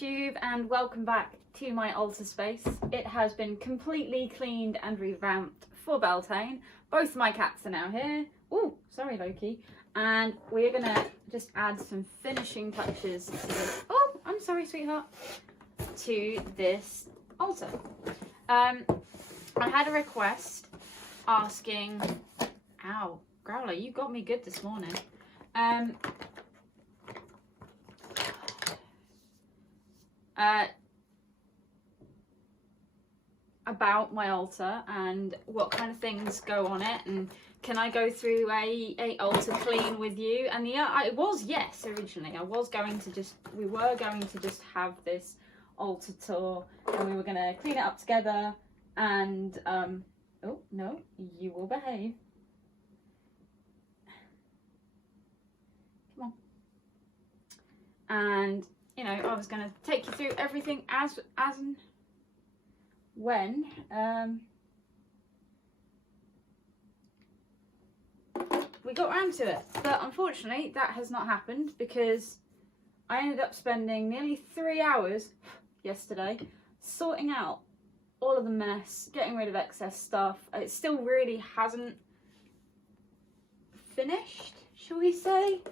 YouTube, and welcome back to my altar space. It has been completely cleaned and revamped for Beltaine. Both my cats are now here. Oh, sorry Loki. And we're gonna just add some finishing touches to this. Oh, I'm sorry sweetheart. To this altar. I had a request asking, ow, Growler, you got me good this morning. About my altar and what kind of things go on it, and can I go through a altar clean with you? And it was yes originally. We were going to just have this altar tour, and we were going to clean it up together. And oh no, you will behave. Come on. And you know, I was going to take you through everything as and when we got around to it. But unfortunately that has not happened, because I ended up spending nearly 3 hours yesterday sorting out all of the mess, getting rid of excess stuff. It still really hasn't finished, shall we say.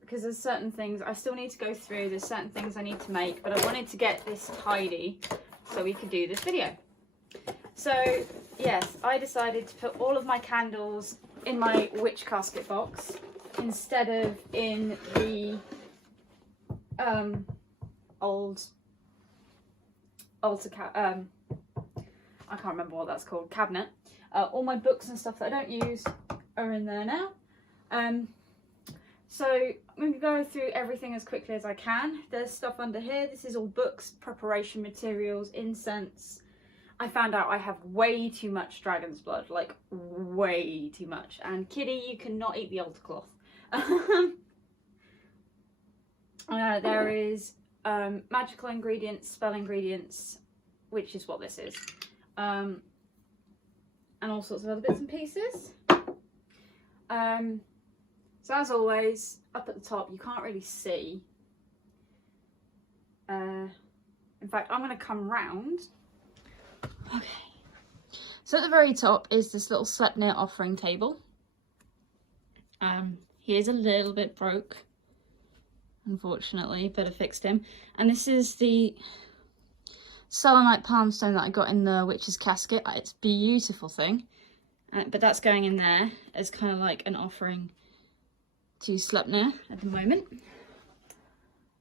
Because there's certain things I still need to go through, there's certain things I need to make, but I wanted to get this tidy so we could do this video. So yes, I decided to put all of my candles in my witch casket box instead of in the old altar I can't remember what that's called, cabinet. All my books and stuff that I don't use are in there now. So I'm going to go through everything as quickly as I can. There's stuff under here. This is all books, preparation materials, incense. I found out I have way too much dragon's blood, like way too much. And Kitty, you cannot eat the altar cloth. There is magical ingredients, spell ingredients, which is what this is. And all sorts of other bits and pieces. So as always, up at the top, you can't really see. In fact, I'm going to come round. Okay. So at the very top is this little Sleipnir offering table. He is a little bit broke, unfortunately, but I fixed him. And this is the selenite palm stone that I got in the witch's casket. It's a beautiful thing. But that's going in there as kind of like an offering to Sleipnir at the moment.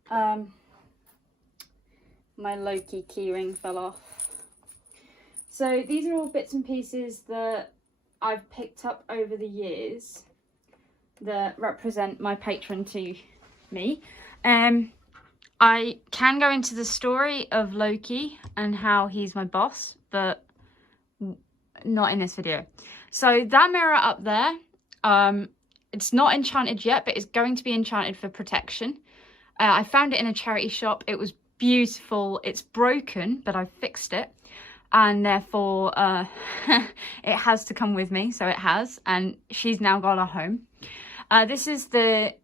My Loki keyring fell off. So these are all bits and pieces that I've picked up over the years that represent my patron to me. I can go into the story of Loki and how he's my boss, but not in this video. So that mirror up there, it's not enchanted yet, but it's going to be enchanted for protection. I found it in a charity shop. It was beautiful. It's broken, but I fixed it. And therefore, it has to come with me. So it has. And she's now got a home. This is the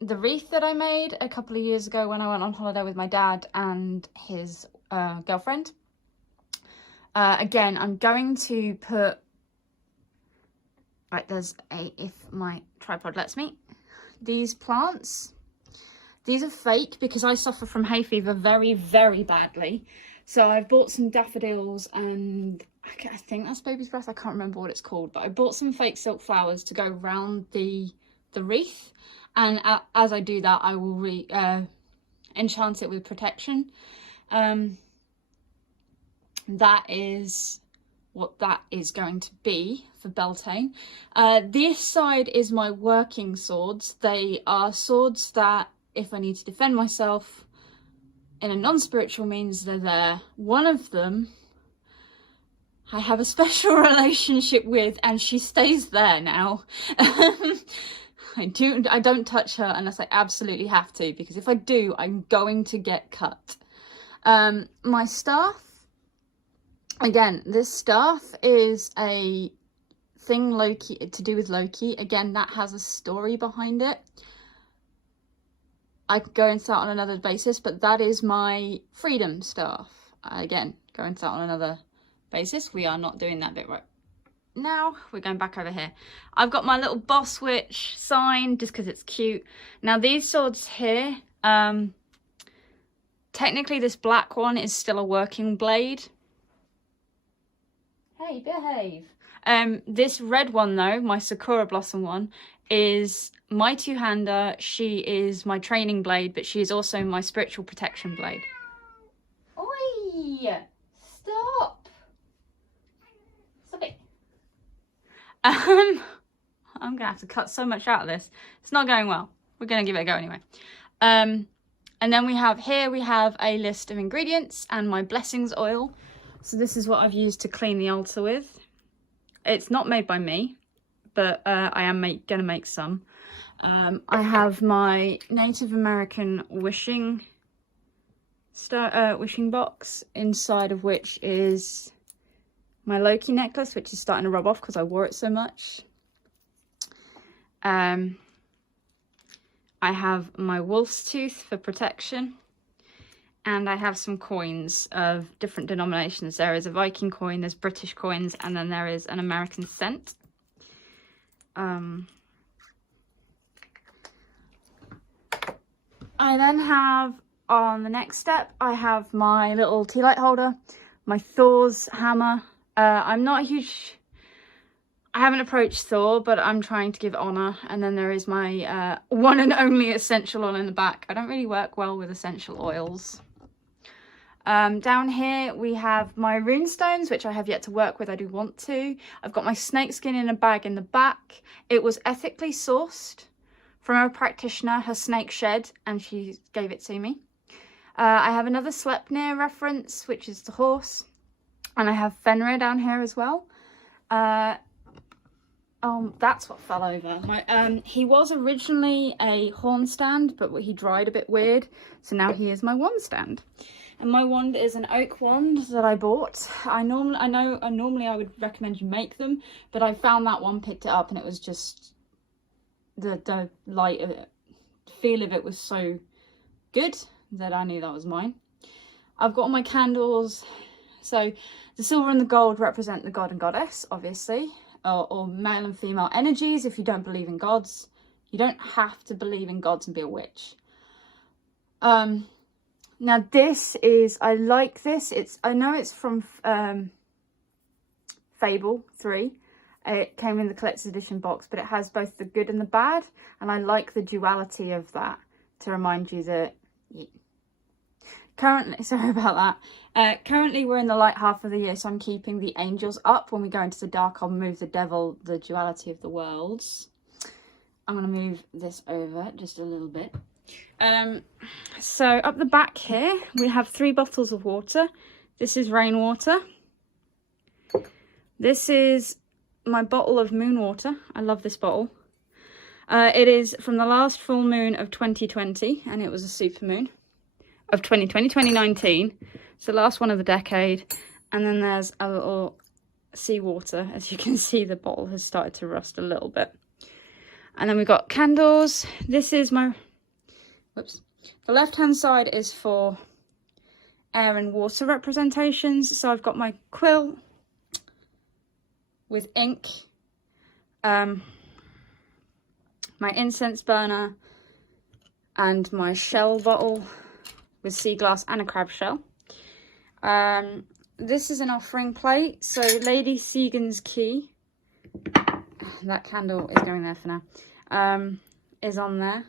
wreath that I made a couple of years ago when I went on holiday with my dad and his girlfriend. Again, I'm going to put... Right, there's if my tripod lets me. These plants, these are fake because I suffer from hay fever very, very badly. So I've bought some daffodils and I think that's baby's breath. I can't remember what it's called, but I bought some fake silk flowers to go around the wreath. And as I do that, I will enchant it with protection. That is what that is going to be for Beltaine. This side is my working swords. They are swords that, if I need to defend myself in a non-spiritual means, they're there. One of them I have a special relationship with, and she stays there now. I don't touch her unless I absolutely have to, because if I do, I'm going to get cut. My staff, again, this staff is a thing Loki to do with Loki. Again, that has a story behind it. I could go into that on another basis, but that is my freedom staff. Again, go into that on another basis. We are not doing that bit right now. We're going back over here. I've got my little boss witch sign just because it's cute. Now these swords here, technically this black one is still a working blade. Hey, behave. This red one though, my Sakura Blossom one, is my two-hander. She is my training blade, but she is also my spiritual protection blade. Oi! Stop! Stop it. I'm gonna have to cut so much out of this. It's not going well. We're gonna give it a go anyway. And then we have a list of ingredients and my blessings oil. So this is what I've used to clean the altar with. It's not made by me, but I am gonna make some. I have my Native American wishing box, inside of which is my Loki necklace, which is starting to rub off because I wore it so much. I have my wolf's tooth for protection, and I have some coins of different denominations. There is a Viking coin, there's British coins, and then there is an American cent. I then have, on the next step, I have my little tea light holder, my Thor's hammer. I'm not a huge... I haven't approached Thor, but I'm trying to give honour. And then there is my one and only essential oil in the back. I don't really work well with essential oils. Down here we have my rune stones, which I have yet to work with. I do want to. I've got my snakeskin in a bag in the back. It was ethically sourced from a practitioner, her snake shed, and she gave it to me. I have another Sleipnir reference, which is the horse. And I have Fenrir down here as well. Oh, that's what fell over. He was originally a horn stand, but he dried a bit weird. So now he is my wand stand. And my wand is an oak wand that I bought. Normally I would recommend you make them, but I found that one, picked it up, and it was just the light of it, feel of it was so good that I knew that was mine. I've got all my candles. So the silver and the gold represent the god and goddess, obviously, or male and female energies. If you don't believe in gods, you don't have to believe in gods and be a witch. Now this is, I like this. I know it's from Fable 3. It came in the collector's edition box, but it has both the good and the bad, and I like the duality of that to remind you that currently, sorry about that, currently we're in the light half of the year, so I'm keeping the angels up. When we go into the dark, I'll move the devil, the duality of the worlds. I'm going to move this over just a little bit. So up the back here, we have 3 bottles of water. This is rainwater. This is my bottle of moon water. I love this bottle. It is from the last full moon of 2020, and it was a super moon of 2019. It's the last one of the decade. And then there's a little seawater. As you can see, the bottle has started to rust a little bit. And then we've got candles. This is my, whoops. The left hand side is for air and water representations. So I've got my quill with ink, my incense burner, and my shell bottle with sea glass and a crab shell. This is an offering plate. So Lady Segan's key, that candle is going there for now, is on there.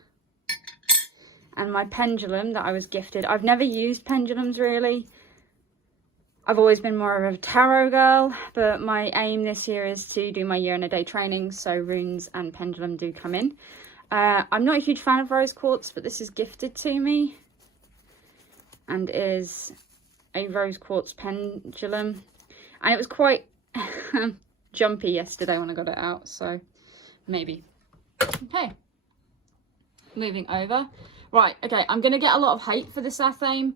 And my pendulum that I was gifted. I've never used pendulums really. I've always been more of a tarot girl, but my aim this year is to do my year and a day training, so runes and pendulum do come in. I'm not a huge fan of rose quartz, but this is gifted to me and is a rose quartz pendulum. And it was quite jumpy yesterday when I got it out, so maybe. Okay, moving over. Right, okay, I'm going to get a lot of hate for this Athame.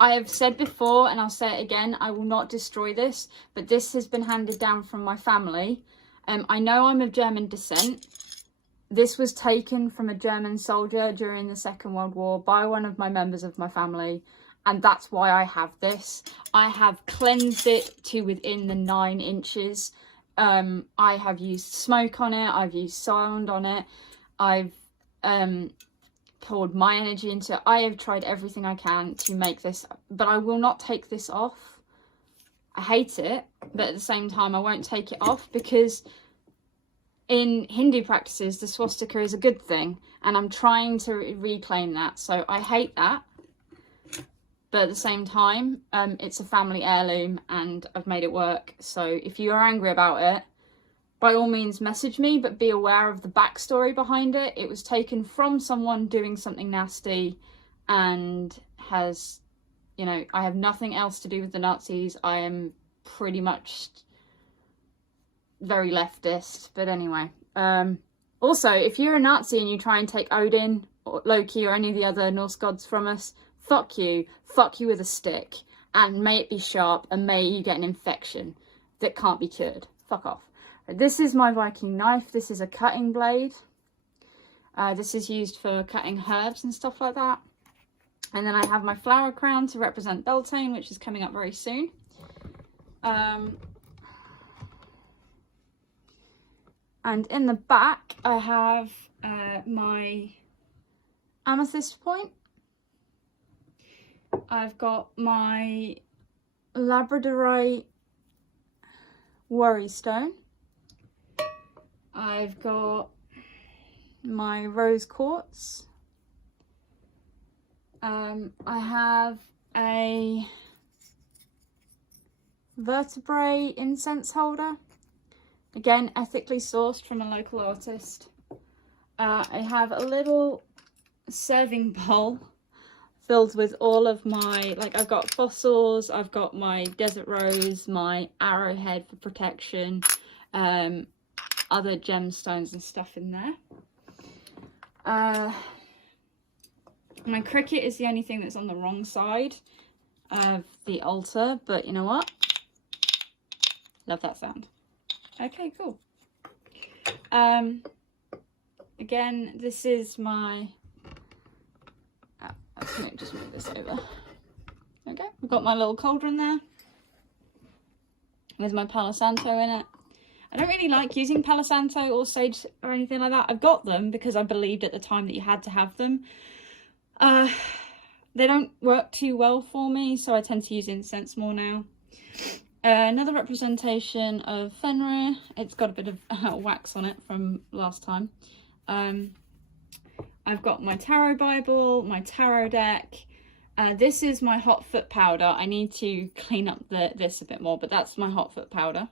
I have said before, and I'll say it again, I will not destroy this, but this has been handed down from my family. I know I'm of German descent. This was taken from a German soldier during the Second World War by one of my members of my family, and that's why I have this. I have cleansed it to within the 9 inches. I have used smoke on it, I've used sound on it, I've poured my energy into it. I have tried everything I can to make this, but I will not take this off. I hate it, but at the same time I won't take it off, because in Hindu practices the swastika is a good thing, and I'm trying to reclaim that. So I hate that, but at the same time it's a family heirloom and I've made it work. So if you are angry about it, by all means message me, but be aware of the backstory behind it. It was taken from someone doing something nasty, and has, you know, I have nothing else to do with the Nazis. I am pretty much very leftist, but anyway. Also, if you're a Nazi and you try and take Odin or Loki or any of the other Norse gods from us, fuck you with a stick, and may it be sharp, and may you get an infection that can't be cured. Fuck off. This is my Viking knife. This is a cutting blade. This is used for cutting herbs and stuff like that. And then I have my flower crown to represent Beltaine, which is coming up very soon. And in the back I have my amethyst point. I've got my labradorite worry stone. I've got my rose quartz. I have a vertebrae incense holder, again ethically sourced from a local artist. I have a little serving bowl filled with all of my, like, I've got fossils, I've got my desert rose, my arrowhead for protection, other gemstones and stuff in there. My cricket is the only thing that's on the wrong side of the altar, but you know what? Love that sound. Okay, cool. Again, this is my... Let me just move this over. Okay, we've got my little cauldron there with my Palo Santo in it. I don't really like using Palo Santo or sage or anything like that. I've got them because I believed at the time that you had to have them. They don't work too well for me, so I tend to use incense more now. Another representation of Fenrir. It's got a bit of wax on it from last time. I've got my tarot Bible, my tarot deck. This is my hot foot powder. I need to clean up this a bit more, but that's my hot foot powder.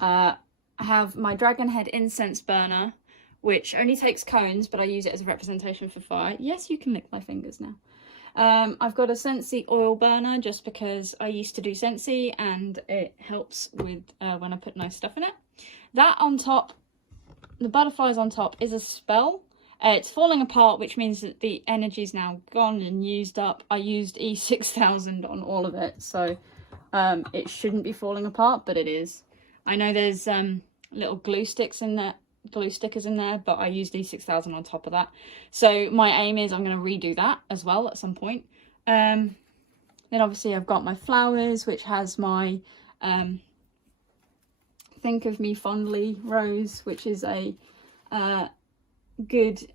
I have my dragon head incense burner, which only takes cones, but I use it as a representation for fire. Yes, you can lick my fingers now. I've got a Scentsy oil burner just because I used to do Scentsy and it helps with when I put nice stuff in it. That on top, the butterflies on top, is a spell. It's falling apart, which means that the energy's now gone and used up. I used E6000 on all of it, so it shouldn't be falling apart, but it is. I know there's little glue stickers in there, but I used E6000 on top of that. So my aim is I'm going to redo that as well at some point. Then obviously I've got my flowers, which has my Think of Me Fondly rose, which is a good...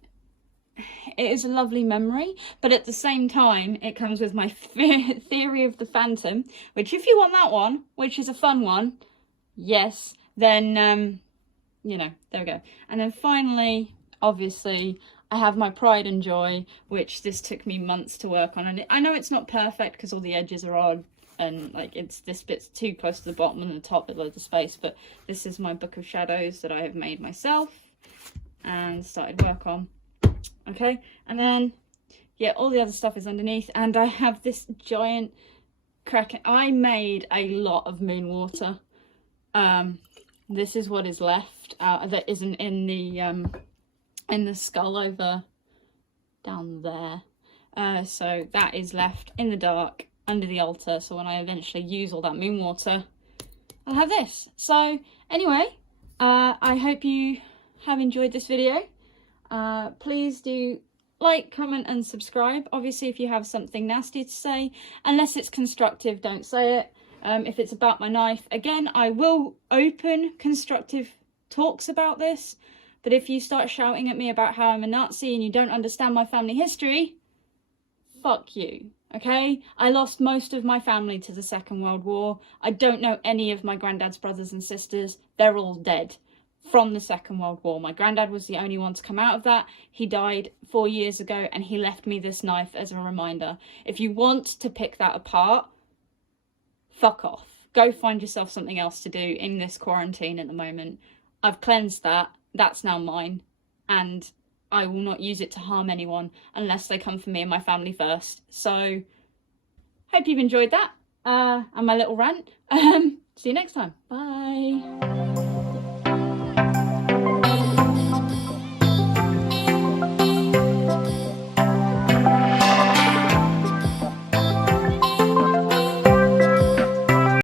It is a lovely memory, but at the same time it comes with my Theory of the Phantom, which if you want that one, which is a fun one, yes, then you know, there we go. And then finally, obviously, I have my Pride and Joy, which this took me months to work on. And I know it's not perfect because all the edges are odd and like this bit's too close to the bottom and the top with loads of space. But this is my Book of Shadows that I have made myself and started work on. Okay, and then yeah, all the other stuff is underneath. And I have this giant crack. I made a lot of moon water. This is what is left that isn't in the skull over down there. So that is left in the dark under the altar. So when I eventually use all that moon water, I'll have this. So anyway, I hope you have enjoyed this video. Please do like, comment and subscribe. Obviously, if you have something nasty to say, unless it's constructive, don't say it. If it's about my knife, again, I will open constructive talks about this. But if you start shouting at me about how I'm a Nazi and you don't understand my family history, fuck you, okay? I lost most of my family to the Second World War. I don't know any of my granddad's brothers and sisters. They're all dead from the Second World War. My granddad was the only one to come out of that. He died 4 years ago and he left me this knife as a reminder. If you want to pick that apart, fuck off. Go find yourself something else to do in this quarantine at the moment. I've cleansed that. That's now mine. And I will not use it to harm anyone unless they come for me and my family first. So, hope you've enjoyed that and my little rant. See you next time. Bye.